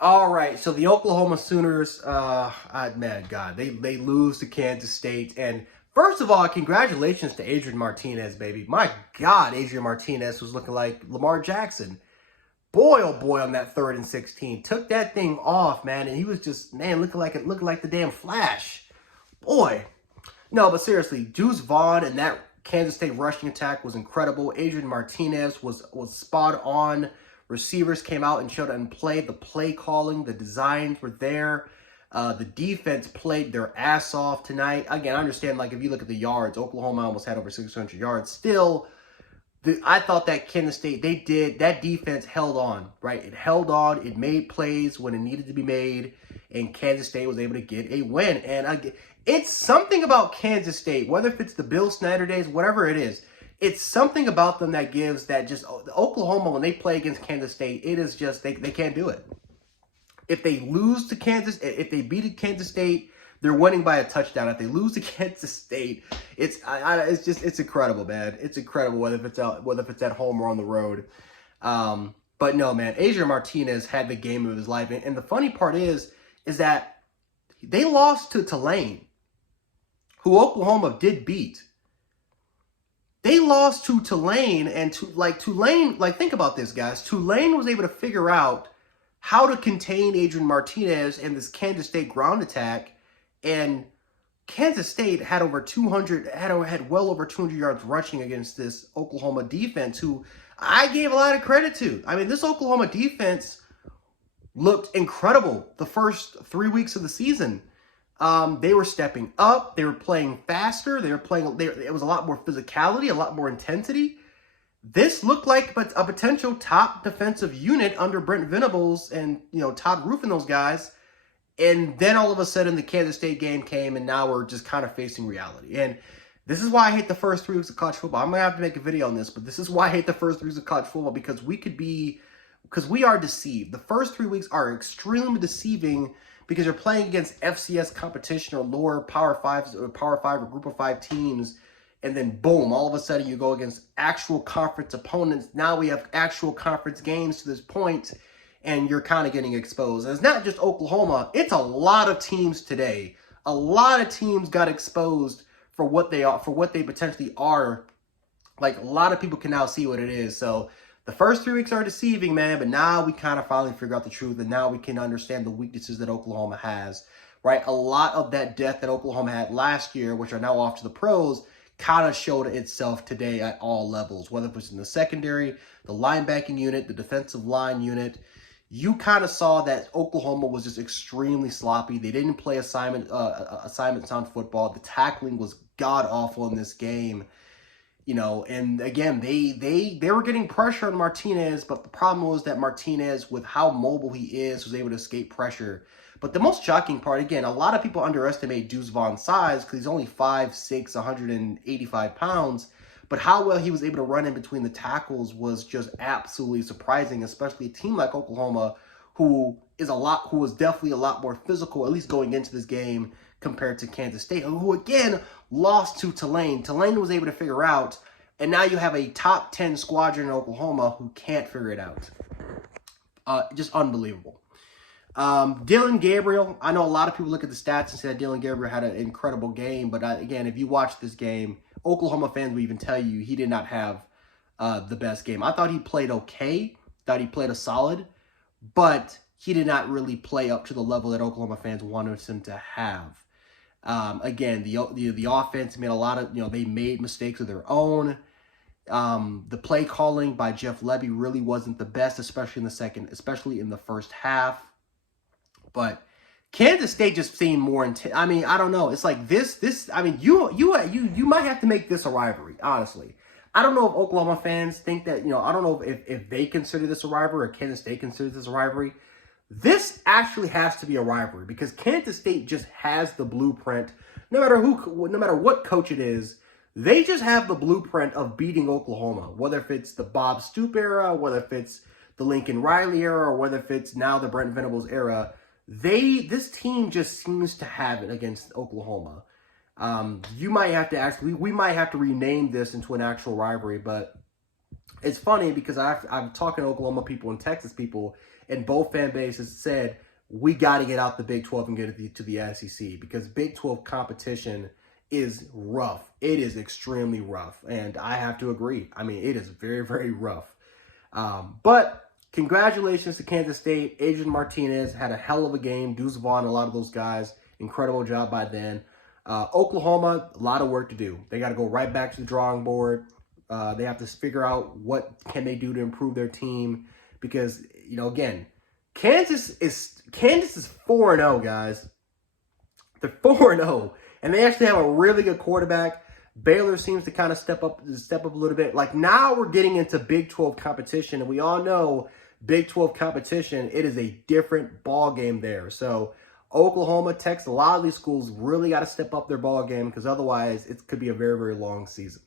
All right, so the Oklahoma Sooners, man, God, they lose to Kansas State. And first of all, congratulations to Adrian Martinez, baby. My God, Adrian Martinez was looking like Lamar Jackson. Boy, oh boy, on that 3rd and 16, took that thing off, man, and he was just, man, looking like the damn Flash. Boy, no, but seriously, Deuce Vaughn and that Kansas State rushing attack was incredible. Adrian Martinez was spot on. Receivers came out and showed and played. The play calling, the designs were there. The defense played their ass off tonight. Again, I understand, like, if you look at the yards, Oklahoma almost had over 600 yards. Still, I thought that Kansas State, that defense held on, right? It held on. It made plays when it needed to be made, and Kansas State was able to get a win. And it's something about Kansas State, whether if it's the Bill Snyder days, whatever it is, it's something about them that gives that just Oklahoma, when they play against Kansas State, it is just, they can't do it. If they lose to if they beat Kansas State, they're winning by a touchdown. If they lose to Kansas State, it's incredible, man. It's incredible whether if it's at home or on the road. But no, man, Adrian Martinez had the game of his life, and the funny part is that they lost to Tulane, who Oklahoma did beat. They lost to Tulane, and Tulane, think about this, guys. Tulane was able to figure out how to contain Adrian Martinez and this Kansas State ground attack, and Kansas State had well over 200 yards rushing against this Oklahoma defense, who I gave a lot of credit to. I mean, this Oklahoma defense looked incredible the first 3 weeks of the season. They were stepping up. They were playing faster. It was a lot more physicality, a lot more intensity. This looked like a potential top defensive unit under Brent Venables and, Todd Roof and those guys. And then all of a sudden the Kansas State game came, and now we're just kind of facing reality. And this is why I hate the first 3 weeks of college football. I'm going to have to make a video on this, but this is why I hate the first 3 weeks of college football, because we are deceived. The first 3 weeks are extremely deceiving, because you're playing against FCS competition or lower Power 5 or Group of 5 teams, and then boom, all of a sudden you go against actual conference opponents. Now we have actual conference games to this point, and you're kind of getting exposed. And it's not just Oklahoma, it's a lot of teams today. A lot of teams got exposed for what they are, for what they potentially are. Like, a lot of people can now see what it is. So the first 3 weeks are deceiving, man, but now we kind of finally figure out the truth, and now we can understand the weaknesses that Oklahoma has, right? A lot of that depth that Oklahoma had last year, which are now off to the pros, kind of showed itself today at all levels, whether it was in the secondary, the linebacking unit, the defensive line unit. You kind of saw that Oklahoma was just extremely sloppy. They didn't play assignment sound football. The tackling was god-awful in this game. And again, they were getting pressure on Martinez, but the problem was that Martinez, with how mobile he is, was able to escape pressure. But the most shocking part, again, a lot of people underestimate Deuce Vaughn's size because he's only 5'6", 185 pounds. But how well he was able to run in between the tackles was just absolutely surprising, especially a team like Oklahoma, who was definitely a lot more physical, at least going into this game, compared to Kansas State, who again lost to Tulane. Tulane was able to figure out, and now you have a top 10 squadron in Oklahoma who can't figure it out. Just unbelievable. Dylan Gabriel, I know a lot of people look at the stats and say that Dylan Gabriel had an incredible game, but again, if you watch this game, Oklahoma fans will even tell you he did not have the best game. I thought he played okay, thought he played a solid, but he did not really play up to the level that Oklahoma fans wanted him to have. Again, the offense made a lot of, they made mistakes of their own. The play calling by Jeff Lebby really wasn't the best, especially in the first half. But Kansas State just seemed more intense. I mean, I don't know. It's like this. I mean, you might have to make this a rivalry, honestly. I don't know if Oklahoma fans think that, I don't know if they consider this a rivalry or Kansas State considers this a rivalry. This actually has to be a rivalry because Kansas State just has the blueprint. No matter what coach it is, they just have the blueprint of beating Oklahoma. Whether if it's the Bob Stoop era, whether if it's the Lincoln Riley era, or whether if it's now the Brent Venables era, this team just seems to have it against Oklahoma. You might have to we might have to rename this into an actual rivalry, but it's funny because I'm talking to Oklahoma people and Texas people, and both fan bases said, we got to get out the Big 12 and get it to the SEC because Big 12 competition is rough. It is extremely rough. And I have to agree. I mean, it is very, very rough. But congratulations to Kansas State. Adrian Martinez had a hell of a game. Deuce Vaughn, a lot of those guys. Incredible job by then. Oklahoma, a lot of work to do. They got to go right back to the drawing board. They have to figure out what can they do to improve their team because, you know, again, Kansas is 4-0, guys. They're 4-0, and they actually have a really good quarterback. Baylor seems to kind of step up a little bit. Like now we're getting into Big 12 competition, and we all know Big 12 competition, it is a different ball game there. So Oklahoma, Texas, a lot of these schools really got to step up their ball game because otherwise it could be a very, very long season.